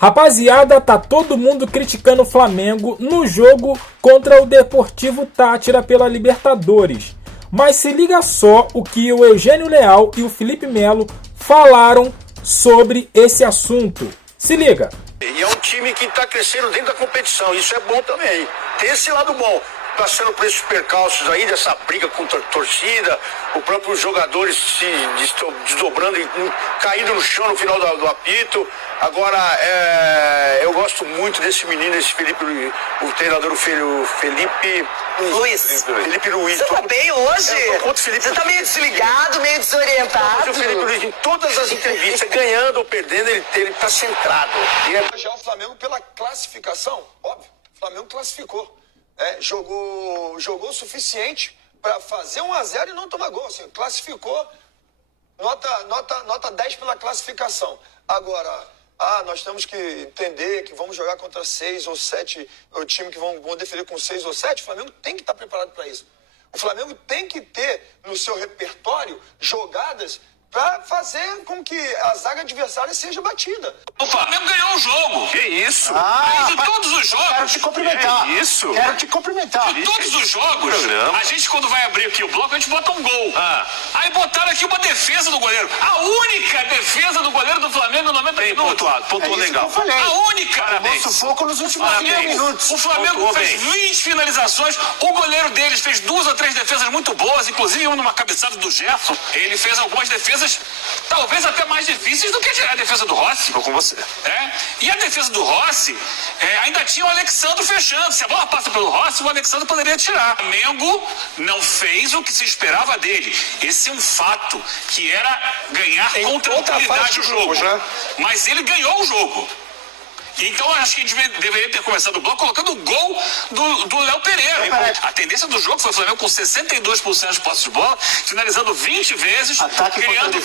Rapaziada, tá todo mundo criticando o Flamengo no jogo contra o Deportivo Táchira pela Libertadores. Mas se liga só o que o Eugênio Leal e o Felipe Melo falaram sobre esse assunto. Se liga. E é um time que está crescendo dentro da competição, isso é bom também. Tem esse lado bom. Passando por esses percalços aí, dessa briga contra a torcida, os próprios jogadores se desdobrando e caindo no chão no final do apito. Agora, eu gosto muito desse menino, esse Felipe, o treinador, o filho Felipe Luiz. Felipe Luiz. Você tá bem hoje? Felipe, você tá meio desligado, meio desorientado. Mas o Felipe Luiz, em todas as entrevistas, ganhando ou perdendo, ele tá centrado. Já o Flamengo pela classificação, óbvio, o Flamengo classificou. Jogou o suficiente para fazer 1-0 e não tomar gol. Assim, classificou, nota 10 pela classificação. Agora, nós temos que entender que vamos jogar contra 6 ou 7, o time que vão defender com 6 ou 7, o Flamengo tem que estar preparado para isso. O Flamengo tem que ter no seu repertório jogadas para fazer com que a zaga adversária seja batida. O Flamengo ganhou o jogo. Que isso? De todos os jogos. Quero te cumprimentar. Que isso? Quero te cumprimentar. De todos os jogos, a gente quando vai abrir aqui o bloco, a gente bota um gol. Aí botaram aqui uma defesa do goleiro. A única defesa do goleiro do Flamengo no 90 minutos. Pontuou legal. Eu falei. A única. Parabéns. Bom sufoco nos últimos 5 minutos. O Flamengo fez 20 finalizações. O goleiro deles fez 2 ou 3 defesas muito boas, inclusive uma numa cabeçada do Gerson. Ele fez algumas defesas talvez até mais difíceis do que a defesa do Rossi. Estou com você. E a defesa do Rossi ainda tinha o Alexandre fechando. Se a bola passa pelo Rossi, o Alexandre poderia tirar. O Flamengo não fez o que se esperava dele. Esse é um fato, que era ganhar com tranquilidade o jogo. Mas ele ganhou o jogo. Então, eu acho que a gente deveria ter começado o bloco colocando o gol do Léo Pereira. A tendência do jogo foi o Flamengo com 62% de posse de bola, finalizando 20 vezes, criando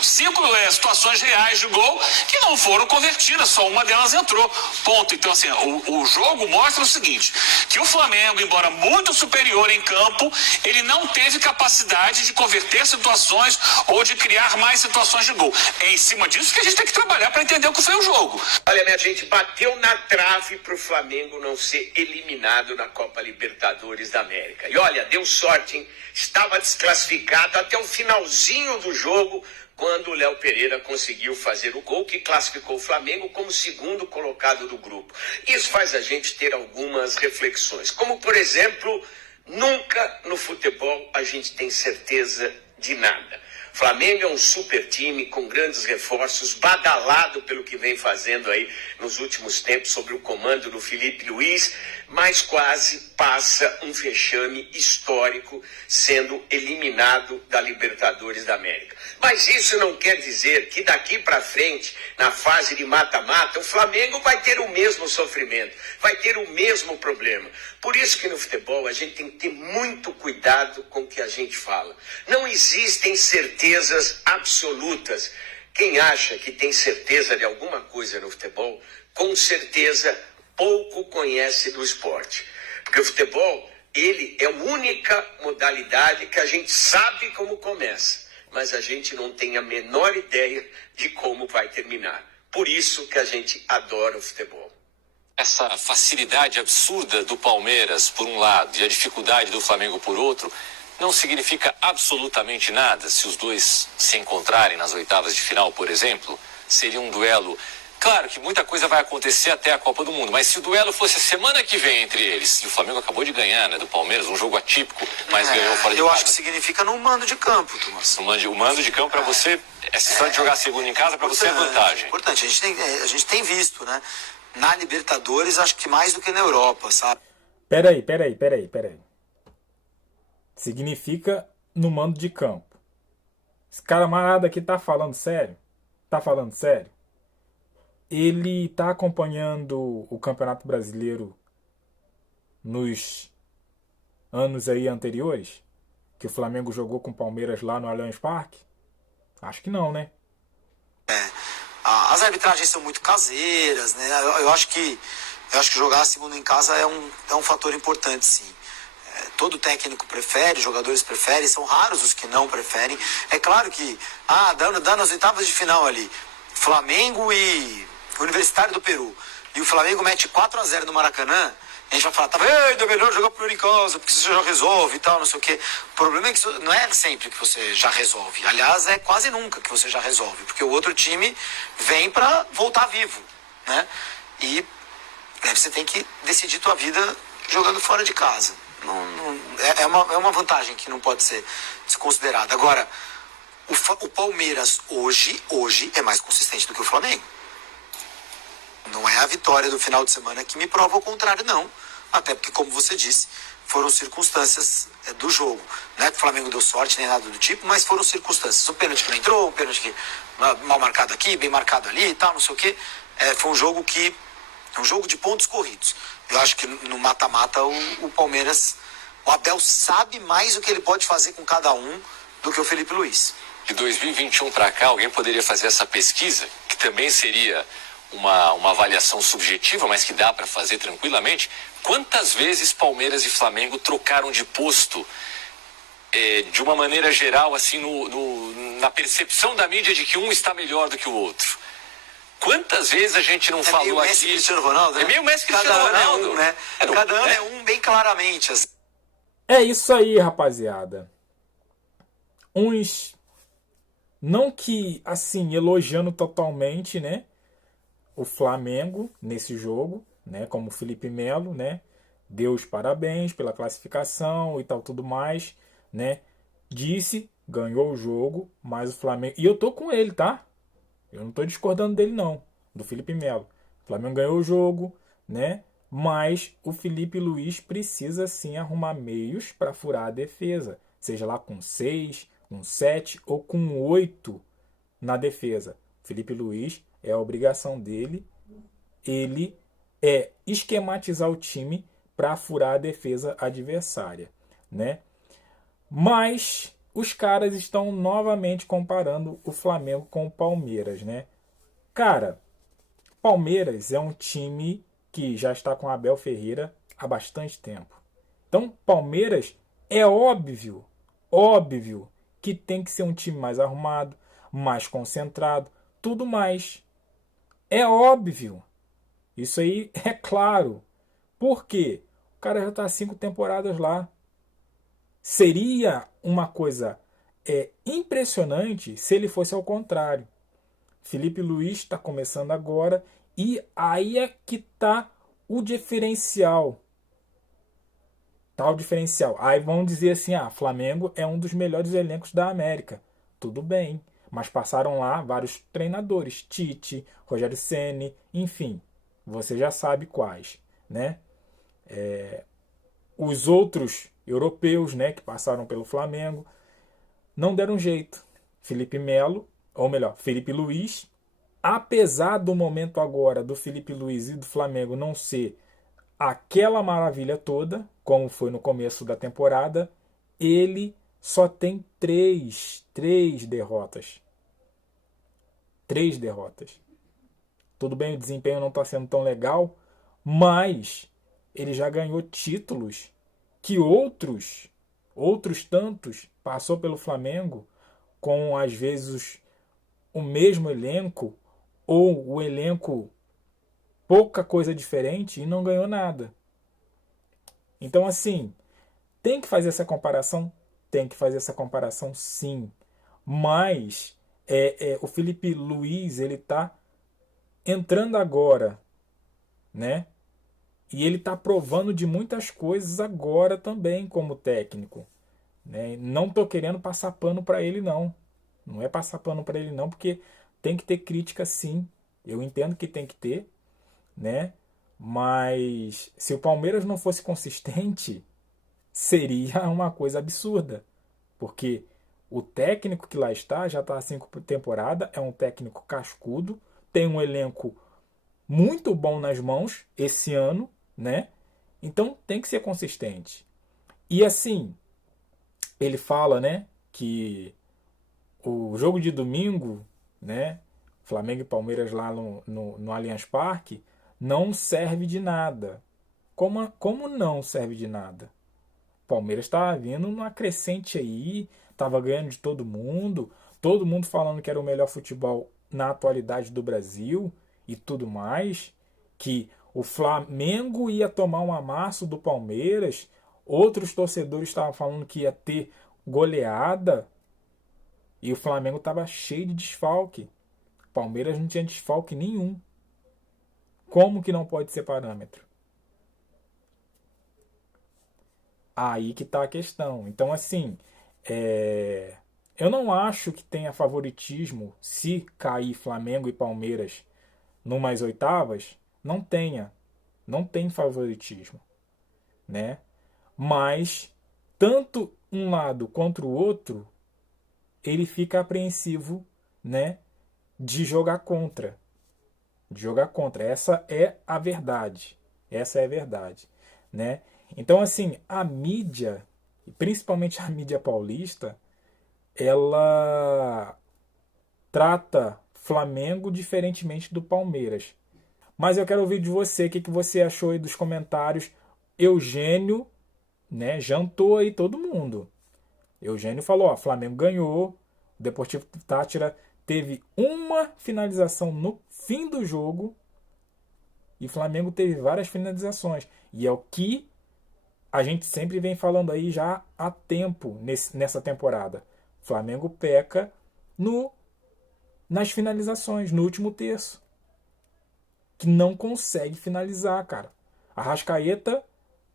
5 situações reais de gol que não foram convertidas, só uma delas entrou. Ponto. Então, assim, o jogo mostra o seguinte, que o Flamengo, embora muito superior em campo, ele não teve capacidade de converter situações ou de criar mais situações de gol. É em cima disso que a gente tem que trabalhar para entender o que foi o jogo. Olha, minha gente, bateu na trave para o Flamengo não ser eliminado na Copa Libertadores da América. E olha, deu sorte, hein? Estava desclassificado até o finalzinho do jogo, quando o Léo Pereira conseguiu fazer o gol que classificou o Flamengo como segundo colocado do grupo. Isso faz a gente ter algumas reflexões, como por exemplo, nunca no futebol a gente tem certeza de nada. Flamengo é um super time com grandes reforços, badalado pelo que vem fazendo aí nos últimos tempos sob o comando do Felipe Luiz, mas quase passa um vexame histórico sendo eliminado da Libertadores da América. Mas isso não quer dizer que daqui para frente, na fase de mata-mata, o Flamengo vai ter o mesmo sofrimento, vai ter o mesmo problema. Por isso que no futebol a gente tem que ter muito cuidado com o que a gente fala. Não existem certezas absolutas. Quem acha que tem certeza de alguma coisa no futebol, com certeza pouco conhece do esporte. Porque o futebol, ele é a única modalidade que a gente sabe como começa, mas a gente não tem a menor ideia de como vai terminar. Por isso que a gente adora o futebol. Essa facilidade absurda do Palmeiras, por um lado, e a dificuldade do Flamengo, por outro, não significa absolutamente nada se os dois se encontrarem nas oitavas de final, por exemplo. Seria um duelo. Claro que muita coisa vai acontecer até a Copa do Mundo, mas se o duelo fosse a semana que vem entre eles, e o Flamengo acabou de ganhar, né, do Palmeiras, um jogo atípico, mas ganhou fora de casa. Eu acho que significa no mando de campo, Tomás. O mando de campo para você, essa história de jogar segundo em casa, para você é vantagem. Importante, a gente tem visto, né? Na Libertadores, acho que mais do que na Europa, sabe? Peraí. Significa no mando de campo. Esse camarada aqui tá falando sério? Tá falando sério? Ele tá acompanhando o Campeonato Brasileiro nos anos aí anteriores? Que o Flamengo jogou com o Palmeiras lá no Allianz Parque? Acho que não, né? As arbitragens são muito caseiras, né? Eu acho que jogar segundo em casa é um fator importante, sim. Todo técnico prefere, jogadores preferem, são raros os que não preferem. É claro que, dando as oitavas de final ali, Flamengo e Universitário do Peru, e o Flamengo mete 4-0 no Maracanã, a gente vai falar, tá vendo, é melhor jogar primeiro em casa, porque você já resolve e tal, não sei o quê. O problema é que isso não é sempre que você já resolve. Aliás, é quase nunca que você já resolve, porque o outro time vem pra voltar vivo, né? E você tem que decidir tua vida jogando fora de casa. É uma vantagem que não pode ser desconsiderada. Agora, o Palmeiras hoje é mais consistente do que o Flamengo. Não é a vitória do final de semana que me prova o contrário, não. Até porque, como você disse, foram circunstâncias do jogo. Não é que o Flamengo deu sorte nem nada do tipo, mas foram circunstâncias. Um pênalti que não entrou, um pênalti que mal marcado aqui, bem marcado ali e tal, não sei o quê. Foi um jogo de pontos corridos. Eu acho que no mata-mata o Palmeiras, o Abel sabe mais o que ele pode fazer com cada um do que o Felipe Luiz. De 2021 para cá, alguém poderia fazer essa pesquisa, que também seria uma avaliação subjetiva, mas que dá para fazer tranquilamente. Quantas vezes Palmeiras e Flamengo trocaram de posto de uma maneira geral, assim, na percepção da mídia de que um está melhor do que o outro? Quantas vezes a gente não falou meio Messi, aqui... Cristiano Ronaldo, né? É meio Messi, Cristiano Ronaldo. Cada ano é um, né? Cada ano é um bem claramente. Assim. É isso aí, rapaziada. Uns... Não que, assim, elogiando totalmente, né? O Flamengo nesse jogo, né? Como o Felipe Melo, né? Deu os parabéns pela classificação e tal, tudo mais, né? Disse, ganhou o jogo, mas o Flamengo... E eu tô com ele, tá? Eu não tô discordando dele, não. Do Felipe Melo. O Flamengo ganhou o jogo, né? Mas o Felipe Luiz precisa, sim, arrumar meios para furar a defesa. Seja lá com 6, com 7 ou com 8 na defesa. Felipe Luiz... É a obrigação dele, ele esquematizar o time para furar a defesa adversária, né? Mas os caras estão novamente comparando o Flamengo com o Palmeiras, né? Cara, Palmeiras é um time que já está com Abel Ferreira há bastante tempo. Então, Palmeiras é óbvio que tem que ser um time mais arrumado, mais concentrado, tudo mais. É óbvio. Isso aí é claro. Por quê? O cara já está 5 temporadas lá. Seria uma coisa impressionante se ele fosse ao contrário. Felipe Luiz está começando agora e aí é que está o diferencial. Tá o diferencial. Aí vão dizer assim, Flamengo é um dos melhores elencos da América. Tudo bem. Mas passaram lá vários treinadores, Tite, Rogério Ceni, enfim, você já sabe quais, né? Os outros europeus, né, que passaram pelo Flamengo, não deram jeito. Felipe Melo, ou melhor, Felipe Luiz, apesar do momento agora do Felipe Luiz e do Flamengo não ser aquela maravilha toda, como foi no começo da temporada, ele só tem 3 derrotas. 3 derrotas. Tudo bem, o desempenho não está sendo tão legal, mas ele já ganhou títulos que outros tantos passou pelo Flamengo com, às vezes, o mesmo elenco ou o elenco pouca coisa diferente e não ganhou nada. Então, assim, tem que fazer essa comparação? Tem que fazer essa comparação, sim. Mas o Felipe Luiz, ele tá entrando agora, né? E ele tá provando de muitas coisas agora também como técnico, né? Não tô querendo passar pano para ele, não. Não é passar pano para ele, não, porque tem que ter crítica, sim. Eu entendo que tem que ter, né? Mas se o Palmeiras não fosse consistente, seria uma coisa absurda, porque o técnico que lá está, já está há 5 temporadas, é um técnico cascudo, tem um elenco muito bom nas mãos esse ano, né? Então tem que ser consistente. E assim, ele fala, né, que o jogo de domingo, né, Flamengo e Palmeiras lá no Allianz Parque, não serve de nada. Como não serve de nada? O Palmeiras estava vindo numa crescente aí, estava ganhando de todo mundo falando que era o melhor futebol na atualidade do Brasil. e tudo mais, que o Flamengo ia tomar um amasso do Palmeiras, outros torcedores estavam falando que ia ter goleada, e o Flamengo estava cheio de desfalque. O Palmeiras não tinha desfalque nenhum. Como que não pode ser parâmetro? Aí que está a questão. Então, assim, eu não acho que tenha favoritismo se cair Flamengo e Palmeiras numas oitavas. Não tenha. Não tem favoritismo, né? Mas, tanto um lado quanto o outro, ele fica apreensivo, né, de jogar contra. De jogar contra. Essa é a verdade. Essa é a verdade, né? Então, assim, a mídia, principalmente a mídia paulista, ela trata Flamengo diferentemente do Palmeiras. Mas eu quero ouvir de você, o que você achou aí dos comentários. Eugênio, né, jantou aí todo mundo. Eugênio falou, ó, Flamengo ganhou, o Deportivo Táchira teve uma finalização no fim do jogo e o Flamengo teve várias finalizações. E é o que a gente sempre vem falando aí já há tempo nessa temporada. O Flamengo peca nas finalizações, no último terço. Que não consegue finalizar, cara. A Arrascaeta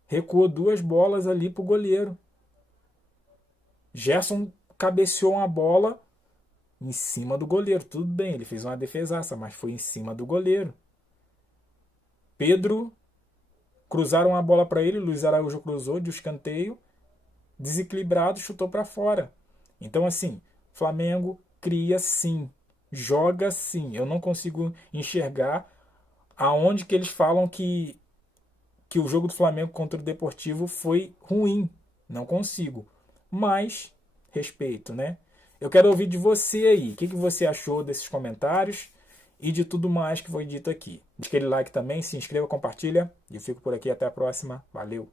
recuou 2 bolas ali pro goleiro. Gerson cabeceou uma bola em cima do goleiro. Tudo bem, ele fez uma defesaça, mas foi em cima do goleiro. Pedro cruzaram a bola para ele, Luiz Araújo cruzou de escanteio, desequilibrado, chutou para fora. Então, assim, Flamengo cria sim, joga sim. Eu não consigo enxergar aonde que eles falam que o jogo do Flamengo contra o Deportivo foi ruim. Não consigo. Mas, respeito, né? Eu quero ouvir de você aí. O que você achou desses comentários e de tudo mais que foi dito aqui. Deixa aquele like também, se inscreva, compartilha. E eu fico por aqui. Até a próxima. Valeu!